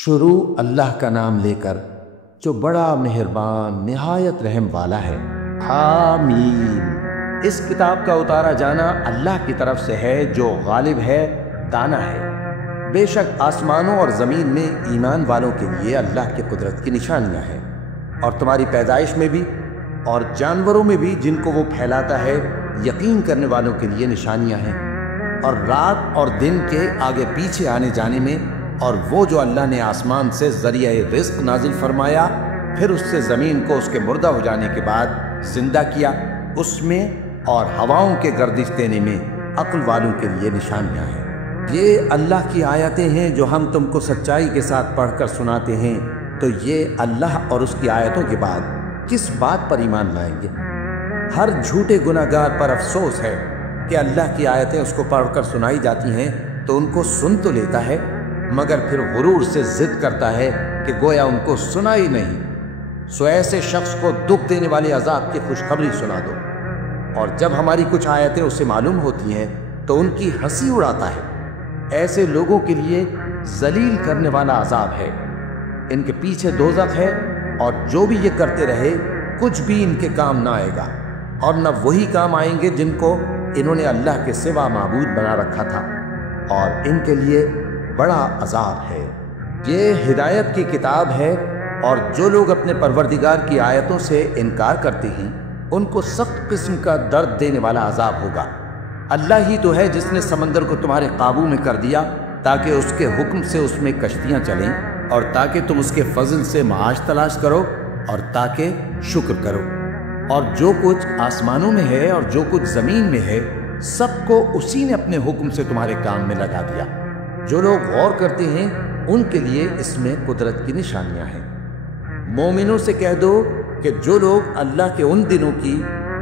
شروع اللہ کا نام لے کر جو بڑا مہربان نہایت رحم والا ہے۔ حامیم۔ اس کتاب کا اتارا جانا اللہ کی طرف سے ہے جو غالب ہے، دانا ہے۔ بے شک آسمانوں اور زمین میں ایمان والوں کے لیے اللہ کی قدرت کی نشانیاں ہیں، اور تمہاری پیدائش میں بھی اور جانوروں میں بھی جن کو وہ پھیلاتا ہے یقین کرنے والوں کے لیے نشانیاں ہیں، اور رات اور دن کے آگے پیچھے آنے جانے میں، اور وہ جو اللہ نے آسمان سے ذریعہ رزق نازل فرمایا پھر اس سے زمین کو اس کے مردہ ہو جانے کے بعد زندہ کیا، اس میں اور ہواؤں کے گردش دینے میں عقل والوں کے لیے نشانیاں ہیں۔ یہ اللہ کی آیتیں ہیں جو ہم تم کو سچائی کے ساتھ پڑھ کر سناتے ہیں، تو یہ اللہ اور اس کی آیتوں کے بعد کس بات پر ایمان لائیں گے؟ ہر جھوٹے گناہگار پر افسوس ہے کہ اللہ کی آیتیں اس کو پڑھ کر سنائی جاتی ہیں تو ان کو سن تو لیتا ہے، مگر پھر غرور سے ضد کرتا ہے کہ گویا ان کو سنا ہی نہیں۔ سو ایسے شخص کو دکھ دینے والے عذاب کی خوشخبری سنا دو، اور جب ہماری کچھ آیتیں اسے معلوم ہوتی ہیں تو ان کی ہنسی اڑاتا ہے۔ ایسے لوگوں کے لیے ذلیل کرنے والا عذاب ہے، ان کے پیچھے دوزخ ہے، اور جو بھی یہ کرتے رہے کچھ بھی ان کے کام نہ آئے گا، اور نہ وہی کام آئیں گے جن کو انہوں نے اللہ کے سوا معبود بنا رکھا تھا، اور ان کے لیے بڑا عذاب ہے۔ یہ ہدایت کی کتاب ہے، اور جو لوگ اپنے پروردگار کی آیتوں سے انکار کرتے ہیں ان کو سخت قسم کا درد دینے والا عذاب ہوگا۔ اللہ ہی تو ہے جس نے سمندر کو تمہارے قابو میں کر دیا تاکہ اس کے حکم سے اس میں کشتیاں چلیں، اور تاکہ تم اس کے فضل سے معاش تلاش کرو، اور تاکہ شکر کرو۔ اور جو کچھ آسمانوں میں ہے اور جو کچھ زمین میں ہے سب کو اسی نے اپنے حکم سے تمہارے کام میں لگا دیا۔ جو لوگ غور کرتے ہیں ان کے لیے اس میں قدرت کی نشانیاں ہیں۔ مومنوں سے کہہ دو کہ جو لوگ اللہ کے ان دنوں کی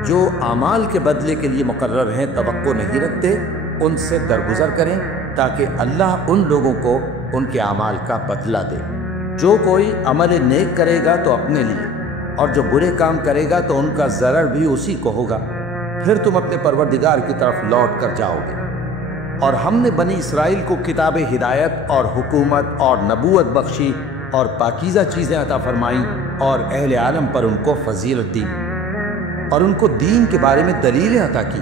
جو اعمال کے بدلے کے لیے مقرر ہیں توقع نہیں رکھتے ان سے درگزر کریں، تاکہ اللہ ان لوگوں کو ان کے اعمال کا بدلہ دے۔ جو کوئی عمل نیک کرے گا تو اپنے لیے، اور جو برے کام کرے گا تو ان کا ضرر بھی اسی کو ہوگا، پھر تم اپنے پروردگار کی طرف لوٹ کر جاؤ گے۔ اور ہم نے بنی اسرائیل کو کتاب ہدایت اور حکومت اور نبوت بخشی اور پاکیزہ چیزیں عطا فرمائیں، اور اہل عالم پر ان کو فضیلت دی، اور ان کو دین کے بارے میں دلیلیں عطا کی،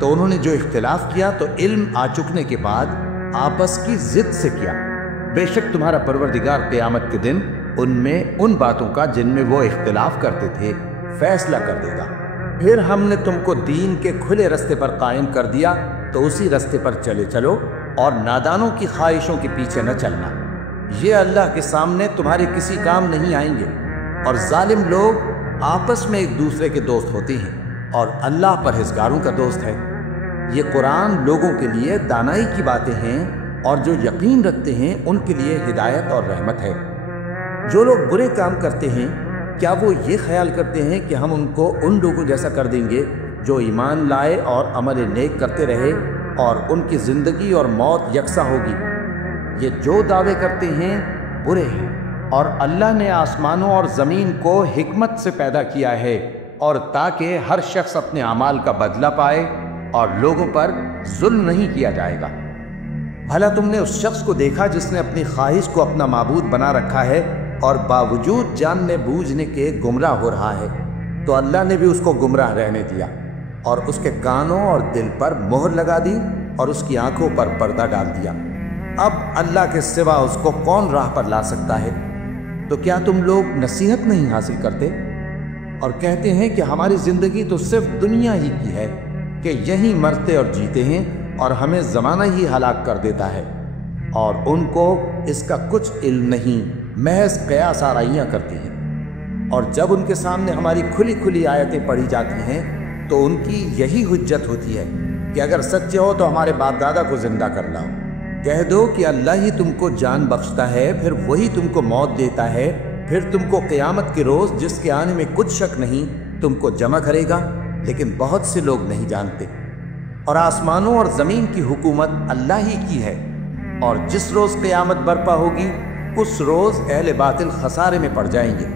تو انہوں نے جو اختلاف کیا تو علم آ چکنے کے بعد آپس کی ضد سے کیا۔ بے شک تمہارا پروردگار قیامت کے دن ان میں ان باتوں کا جن میں وہ اختلاف کرتے تھے فیصلہ کر دے گا۔ پھر ہم نے تم کو دین کے کھلے رستے پر قائم کر دیا، تو اسی رستے پر چلے چلو، اور نادانوں کی خواہشوں کے پیچھے نہ چلنا۔ یہ اللہ کے سامنے تمہارے کسی کام نہیں آئیں گے، اور ظالم لوگ آپس میں ایک دوسرے کے دوست ہوتے ہیں، اور اللہ پرہیزگاروں کا دوست ہے۔ یہ قرآن لوگوں کے لیے دانائی کی باتیں ہیں، اور جو یقین رکھتے ہیں ان کے لیے ہدایت اور رحمت ہے۔ جو لوگ برے کام کرتے ہیں کیا وہ یہ خیال کرتے ہیں کہ ہم ان کو ان لوگوں جیسا کر دیں گے جو ایمان لائے اور عمل نیک کرتے رہے، اور ان کی زندگی اور موت یکساں ہوگی؟ یہ جو دعوے کرتے ہیں برے ہیں، اور اللہ نے آسمانوں اور زمین کو حکمت سے پیدا کیا ہے، اور تاکہ ہر شخص اپنے اعمال کا بدلہ پائے، اور لوگوں پر ظلم نہیں کیا جائے گا۔ بھلا تم نے اس شخص کو دیکھا جس نے اپنی خواہش کو اپنا معبود بنا رکھا ہے اور باوجود جاننے بوجھنے کے گمراہ ہو رہا ہے؟ تو اللہ نے بھی اس کو گمراہ رہنے دیا، اور اس کے کانوں اور دل پر مہر لگا دی، اور اس کی آنکھوں پر پردہ ڈال دیا۔ اب اللہ کے سوا اس کو کون راہ پر لا سکتا ہے؟ تو کیا تم لوگ نصیحت نہیں حاصل کرتے اور کہتے ہیں کہ ہماری زندگی تو صرف دنیا ہی کی ہے، کہ یہیں مرتے اور جیتے ہیں، اور ہمیں زمانہ ہی ہلاک کر دیتا ہے؟ اور ان کو اس کا کچھ علم نہیں، محض قیاس آرائیاں کرتی ہیں۔ اور جب ان کے سامنے ہماری کھلی کھلی آیتیں پڑھی جاتی ہیں تو ان کی یہی حجت ہوتی ہے کہ اگر سچے ہو تو ہمارے باپ دادا کو زندہ کر لاؤ۔ کہہ دو کہ اللہ ہی تم کو جان بخشتا ہے، پھر وہی تم کو موت دیتا ہے، پھر تم کو قیامت کے روز جس کے آنے میں کچھ شک نہیں تم کو جمع کرے گا، لیکن بہت سے لوگ نہیں جانتے۔ اور آسمانوں اور زمین کی حکومت اللہ ہی کی ہے، اور جس روز قیامت برپا ہوگی اس روز اہل باطل خسارے میں پڑ جائیں گے،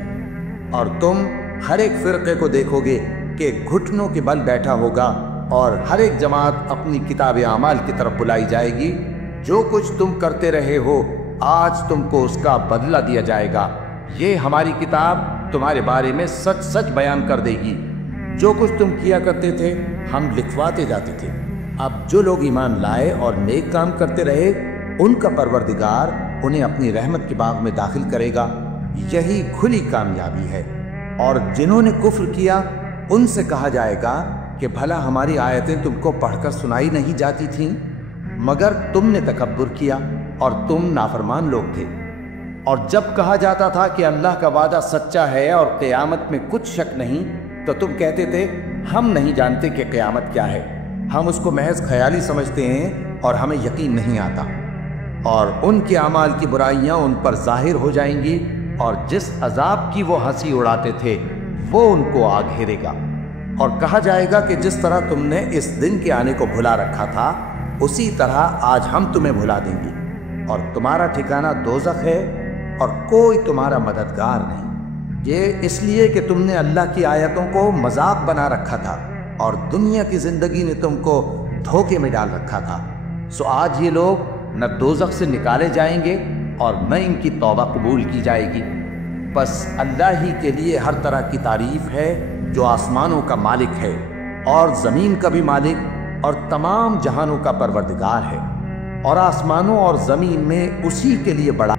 اور تم ہر ایک فرقے کو دیکھو گے کہ گھٹنوں کے بل بیٹھا ہوگا، اور ہر ایک جماعت اپنی کتاب اعمال کی طرف بلائی جائے گی۔ جو کچھ تم کرتے رہے ہو آج تم کو اس کا بدلہ دیا جائے گا۔ یہ ہماری کتاب تمہارے بارے میں سچ سچ بیان کر دے گی۔ جو کچھ تم کیا کرتے تھے ہم لکھواتے جاتے تھے۔ اب جو لوگ ایمان لائے اور نیک کام کرتے رہے ان کا پروردگار انہیں اپنی رحمت کے باغ میں داخل کرے گا۔ یہی کھلی کامیابی ہے۔ اور جنہوں نے کفر کیا ان سے کہا جائے گا کہ بھلا ہماری آیتیں تم کو پڑھ کر سنائی نہیں جاتی تھیں؟ مگر تم نے تکبر کیا اور تم نافرمان لوگ تھے۔ اور جب کہا جاتا تھا کہ اللہ کا وعدہ سچا ہے اور قیامت میں کچھ شک نہیں، تو تم کہتے تھے ہم نہیں جانتے کہ قیامت کیا ہے، ہم اس کو محض خیالی سمجھتے ہیں اور ہمیں یقین نہیں آتا۔ اور ان کے اعمال کی برائیاں ان پر ظاہر ہو جائیں گی، اور جس عذاب کی وہ ہنسی اڑاتے تھے وہ ان کو آ گھیرے گا۔ اور کہا جائے گا کہ جس طرح تم نے اس دن کے آنے کو بھلا رکھا تھا اسی طرح آج ہم تمہیں بھلا دیں گے، اور تمہارا ٹھکانہ دوزخ ہے اور کوئی تمہارا مددگار نہیں۔ یہ اس لیے کہ تم نے اللہ کی آیتوں کو مذاق بنا رکھا تھا اور دنیا کی زندگی نے تم کو دھوکے میں ڈال رکھا تھا، سو آج یہ لوگ نہ دوزخ سے نکالے جائیں گے اور نہ ان کی توبہ قبول کی جائے گی۔ بس اللہ ہی کے لیے ہر طرح کی تعریف ہے جو آسمانوں کا مالک ہے اور زمین کا بھی مالک اور تمام جہانوں کا پروردگار ہے، اور آسمانوں اور زمین میں اسی کے لیے بڑا